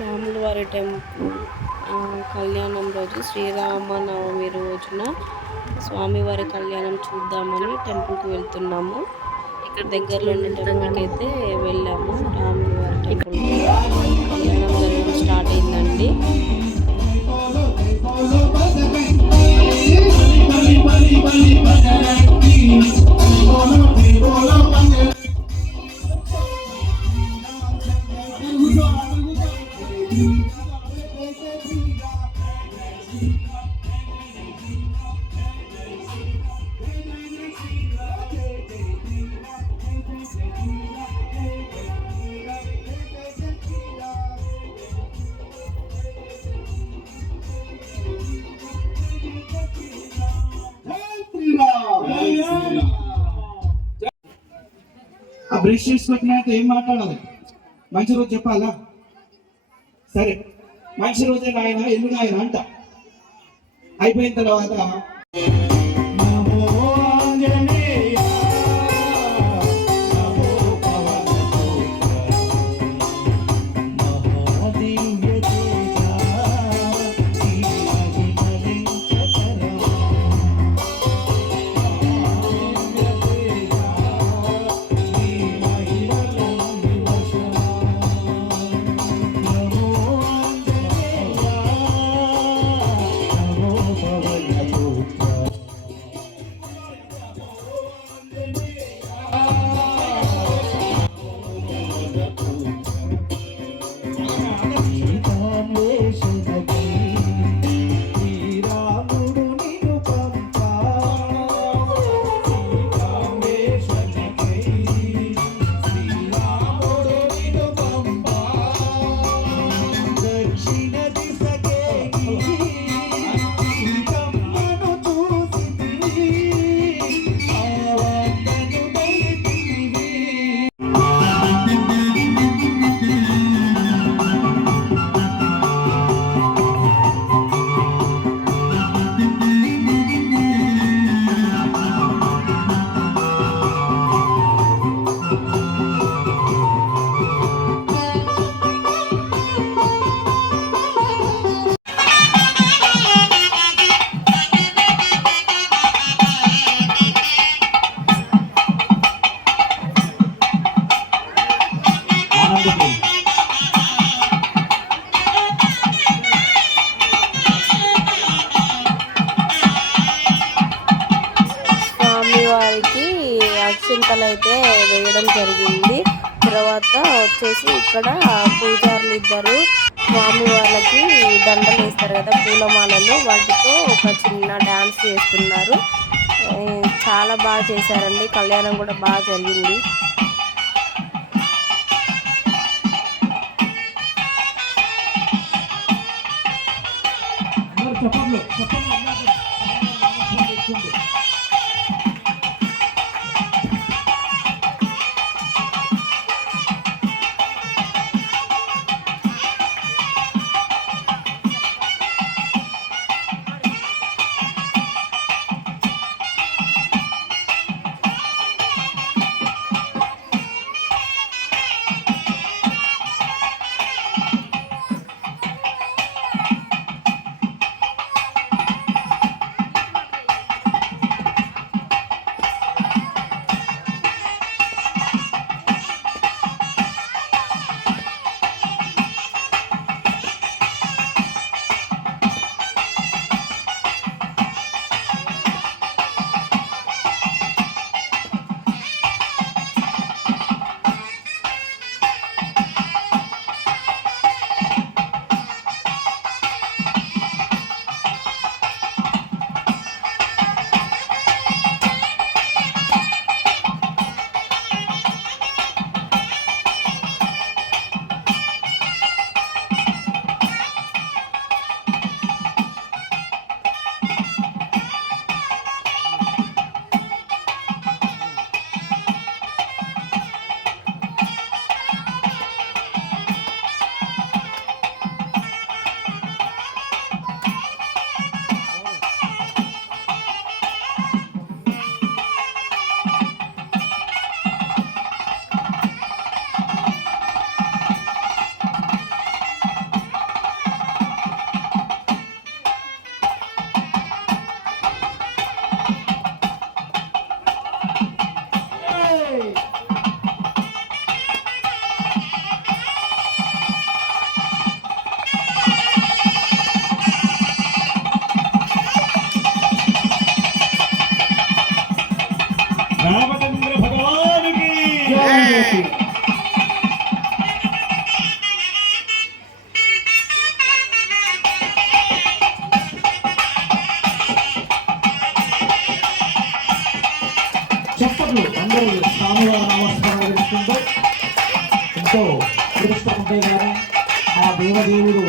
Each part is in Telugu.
రాముల వారి టెంపుల్ కళ్యాణం రోజు శ్రీరామనవమి రోజున స్వామివారి కళ్యాణం చూద్దామని టెంపుల్కి వెళ్తున్నాము. ఇక్కడ దగ్గరలో ఉన్న టెంపుల్కి అయితే వెళ్ళాము. రాముల వారి టెంపుల్కి కళ్యాణం జరగడం స్టార్ట్ అయిందండి. ఆ బ్రష్ చేసుకొచ్చినాక ఏం మాట్లాడాలి? మంచి రోజు చెప్పాలా? సరే, మంచి రోజే నాయన, ఎల్లుడు ఆయన అంట. అయిపోయిన తర్వాత స్వామివారికి అక్షింతలు అయితే వేయడం జరిగింది. తర్వాత వచ్చేసి ఇక్కడ పూజారులు ఇద్దరు స్వామి వాళ్ళకి దండలు వేస్తారు కదా, పూలమాలలు, వాటితో ఒక చిన్న డ్యాన్స్ చేస్తున్నారు. చాలా బాగా చేశారండి. కళ్యాణం కూడా బాగా జరిగింది. ఎంతో అదృష్టం ఉంటే కానీ ఆ దేవదేవుడు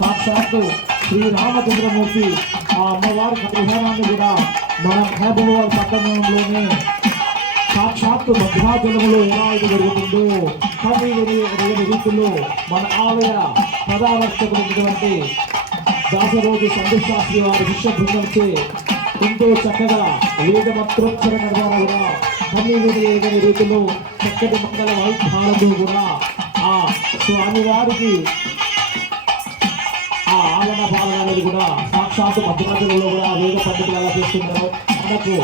సాక్షాత్తు శ్రీరామచంద్రమూర్తి ఆ అమ్మవారి కళ్యాణాన్ని కూడా మన మహబూబాబాద్ పట్టణంలోనే సాక్షాత్తు భద్రాచలములో ఎలా ఇది జరుగుతుందో రీతిలో మన ఆలయ ప్రధానటువంటి దాసరోజు సంతోషాస్త్రి వారి విశ్వ బృందంచే ఎంతో చక్కగా వేద మంత్రోచ్చరణ ద్వారా కూడా కన్నీరు రీతిలో చక్కటి మంగళ వైభాలతో కూడా ఆ స్వామివారికి ఆ ఆలన పాలన కూడా సాక్షాత్తు భద్రాచలంలో కూడా వేద పండితులు ఎలా చేస్తున్నారు మనకు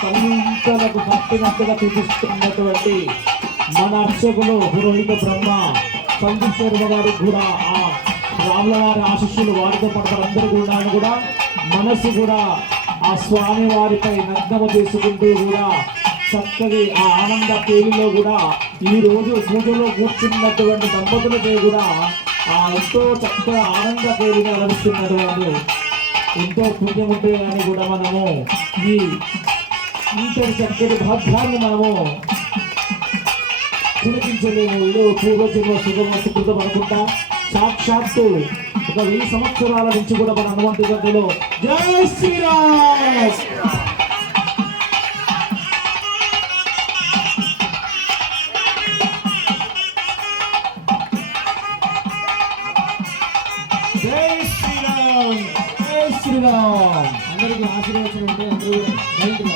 సంతలకు కట్టినట్టుగా చూపిస్తున్నటువంటి మన అర్చకులు పురోహిత బ్రహ్మ సంతోష్ గారికి కూడా ఆ రాముల వారి ఆశిష్యులు వారితో పాటు అందరూ కూడా మనసు కూడా ఆ స్వామి వారిపై నగ్నము చేసుకుంటూ కూడా చక్కగా ఆ ఆనంద పేరులో కూడా ఈ రోజు పూజలో కూర్చున్నటువంటి దంపతులపై కూడా ఆ ఎంతో చక్కగా ఆనంద పేరుగా నడుస్తున్నటువంటి ఎంతో పుణ్యముంటే అని కూడా మనము ఈ ఇంతటి చక్కటి భాగ్యాన్ని మనము కురిపించలేము. ఏదో పూర్వజన్మ సుఖం అనుకుంటా సాక్షాత్తు ఒక 1000 సంవత్సరాల నుంచి కూడా మన హనుమంతు గడ్డలో జై శ్రీరామ్ జై శ్రీరామ్ జై శ్రీరామ్. అందరికీ ఆశీర్వచనం ఉంటే అందరూ బయటికి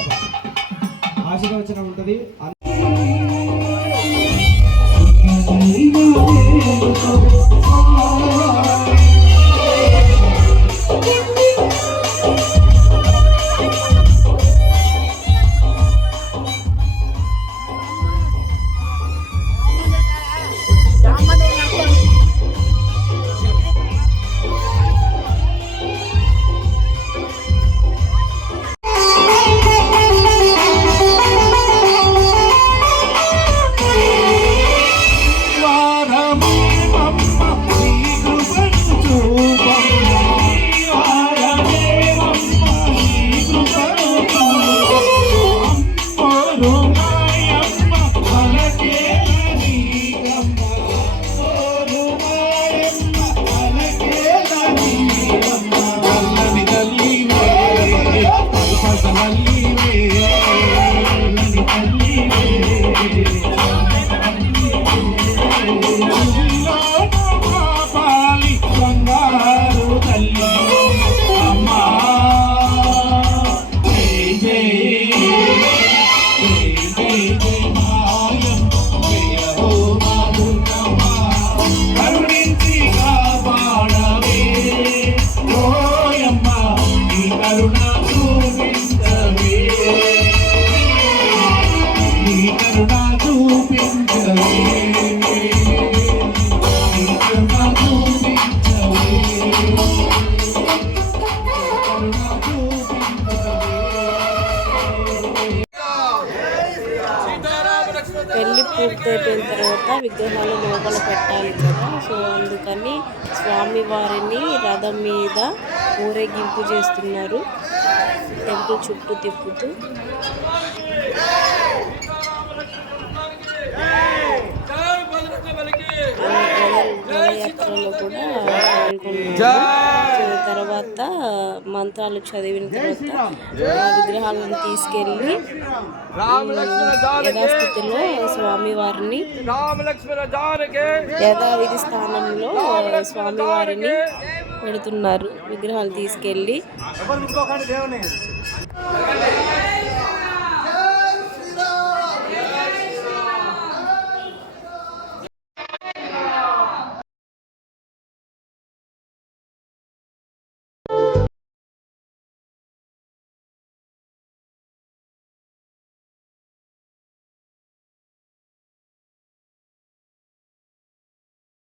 ఆశీర్వచనం ఉంటుంది. పెళ్ళి పూర్తయిపోయిన తర్వాత విగ్రహాలు లోపల పెట్టాలి కదా, సో అందుకని స్వామివారిని రథం మీద ఊరేగింపు చేస్తున్నారు టెంపుల్ చుట్టూ తిప్పుతూ. రథయాత్రలో కూడా పాల్గొన్నారు. తర్వాత మంత్రాలు చదివిన తర్వాత విగ్రహాలను తీసుకెళ్ళి యథాస్థితిలో స్వామివారిని యథావిధి స్థానంలో స్వామివారిని పెడుతున్నారు విగ్రహాలు తీసుకెళ్ళి.